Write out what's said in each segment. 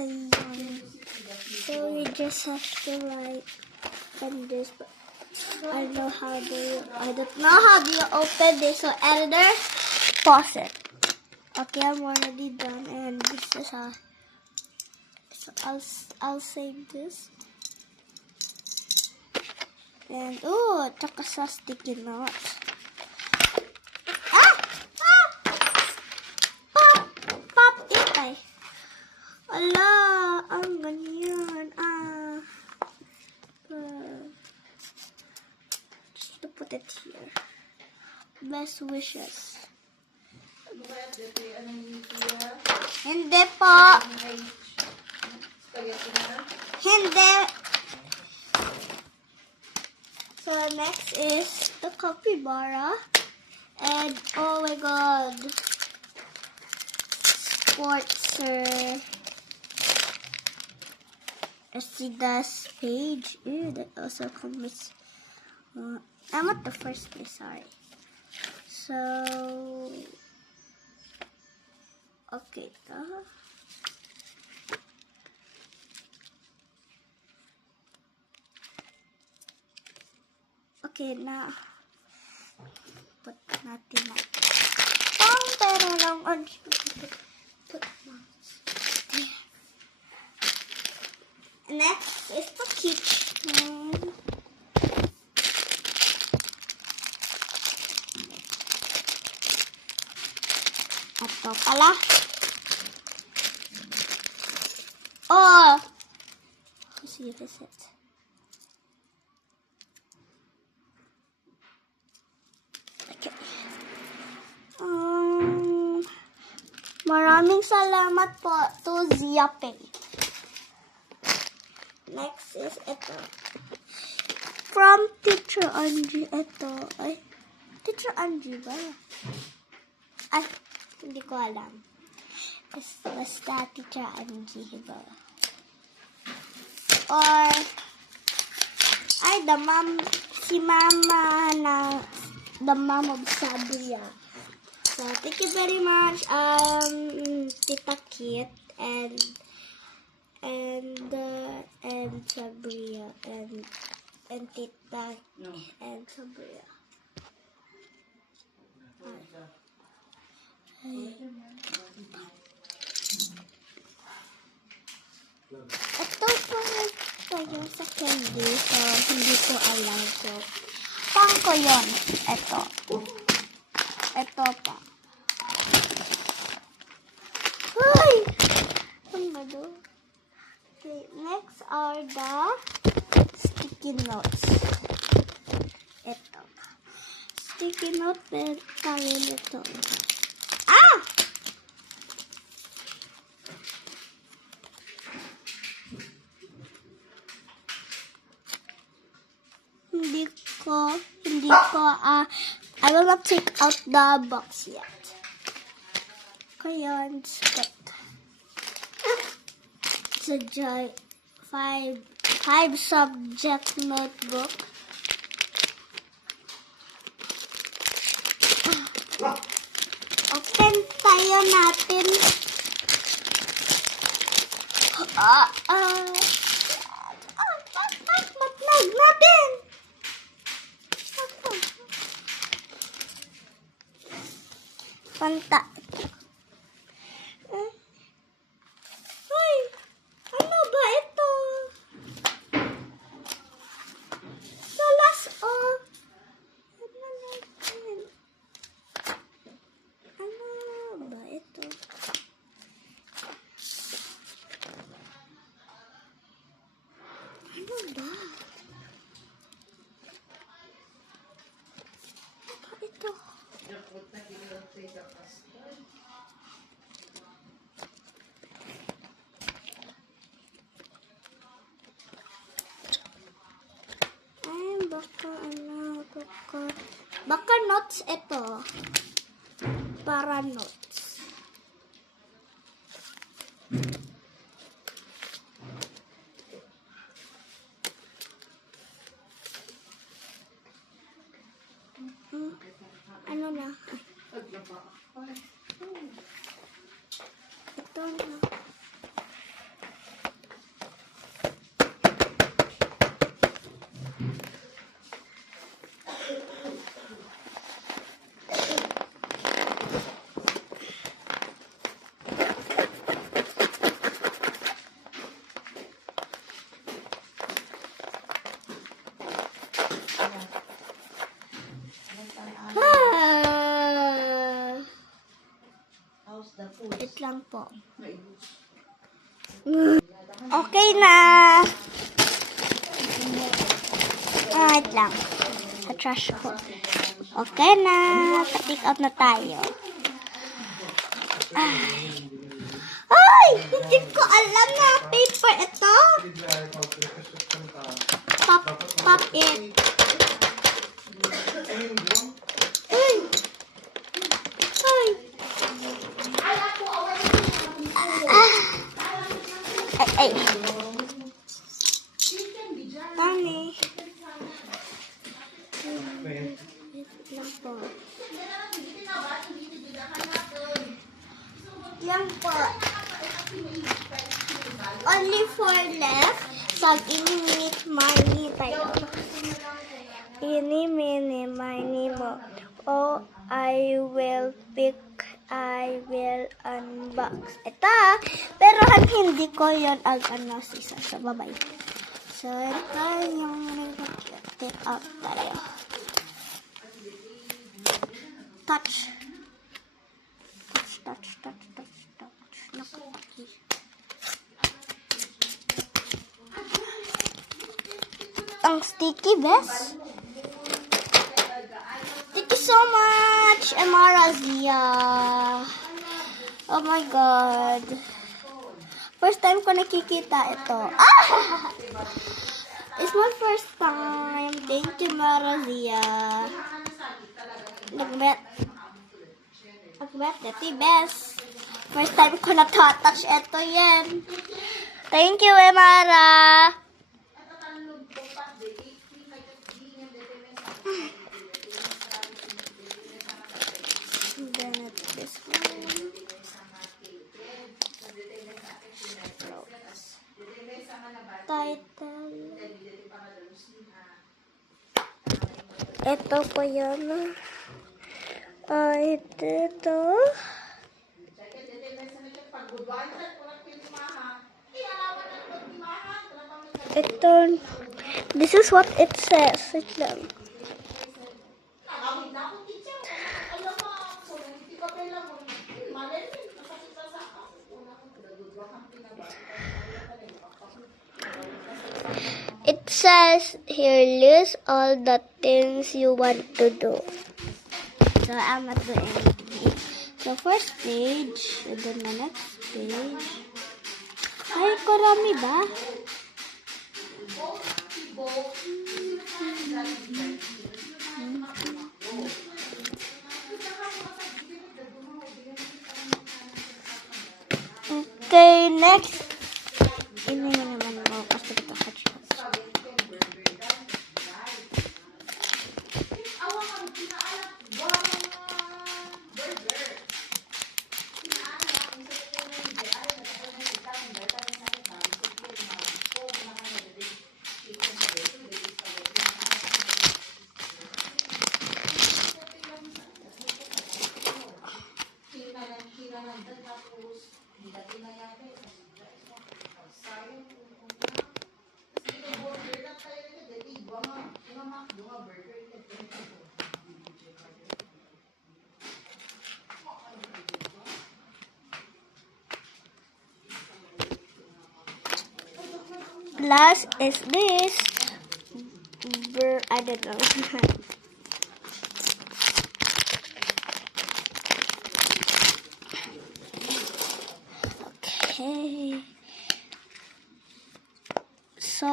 Tayon. So we just have to write on this. But I don't know how do you open this. So editor, pause it. Okay, I'm already done, and this is so I'll save this. And oh, tsaka sa sticky notes. Pop it ay. Ala, ang ganyan. Just to put it here. Best wishes. Hindi po. Hindi. So next is the capybara. And oh my god. Sportser. Asida's page. Ew, that also comes. I'm at the first place, sorry. So okay. Okay, na put natin na. Pero lang put next is the kitchen. Ito pala. Oh! Let's see if it's it. Okay. Maraming salamat po to Ziapay. Next is ito. From Teacher Angie. Ito. Ay, Teacher Angie ba? Ay, hindi ko alam. Basta Teacher Angie ba? Or, ay, si Mama na, the mom of Sabria. So, thank you very much, Tita Kit, and Sabria, and Tita, and Sabria. Ito po yung sa candy, so hindi ko alam. So, pang ko yun. Ito. Ito pa. Ay! Ano ba doon? Okay, next are the sticky notes. Ito. Sticky note, pero rin ito. Hindi ko, I will not take out the box yet. Crayon stick. It's a five subject notebook. Open tayo natin. Matlag natin. Panta. Ay, ano ba ito? Salas, oh. Ano ba ito? Ano ba? Ano ba ito? Baka notes ito. Para notes. Ano na? Ito na. ko. Okay na. Wait lang. Sa trash ko. Okay na. Pa-take out na tayo. Ay! Hindi ko alam na paper ito. Pop it. Ay! Ay! Ay! Tani. Yan po. Only 4 left. So, ini-minute money tayo. Ini-mini money mo. Oh, I will pick. I will unbox. Ito. Pero hindi ko yon ang sisa. So, bye-bye. So, ito yung take out tayo. Touch. Ang sticky, bes. Thank you so much, Emarazia. Oh my God. First time ko nakikita ito. It's my first time. Thank you, Emarazia. Nagbet, dati, bes. First time ko na-touch ito yan. Thank you, Emara. Then this one. Title. Ito po yun. Ito. Ito. This is what it says. Wait lang. It says here, list all the things you want to do. So, I'm not doing anything. So, first page. And then the next page. Ay, karami ba? Okay, next. Ini naman mo. Kasi ito hatch. Last is this. I don't know. Okay. So,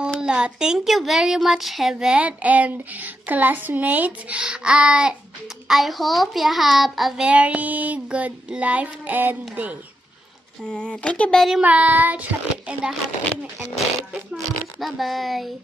thank you very much, Heaven and classmates. I hope you have a very good life and day. Thank you very much. Happy and Merry Christmas. Bye-bye.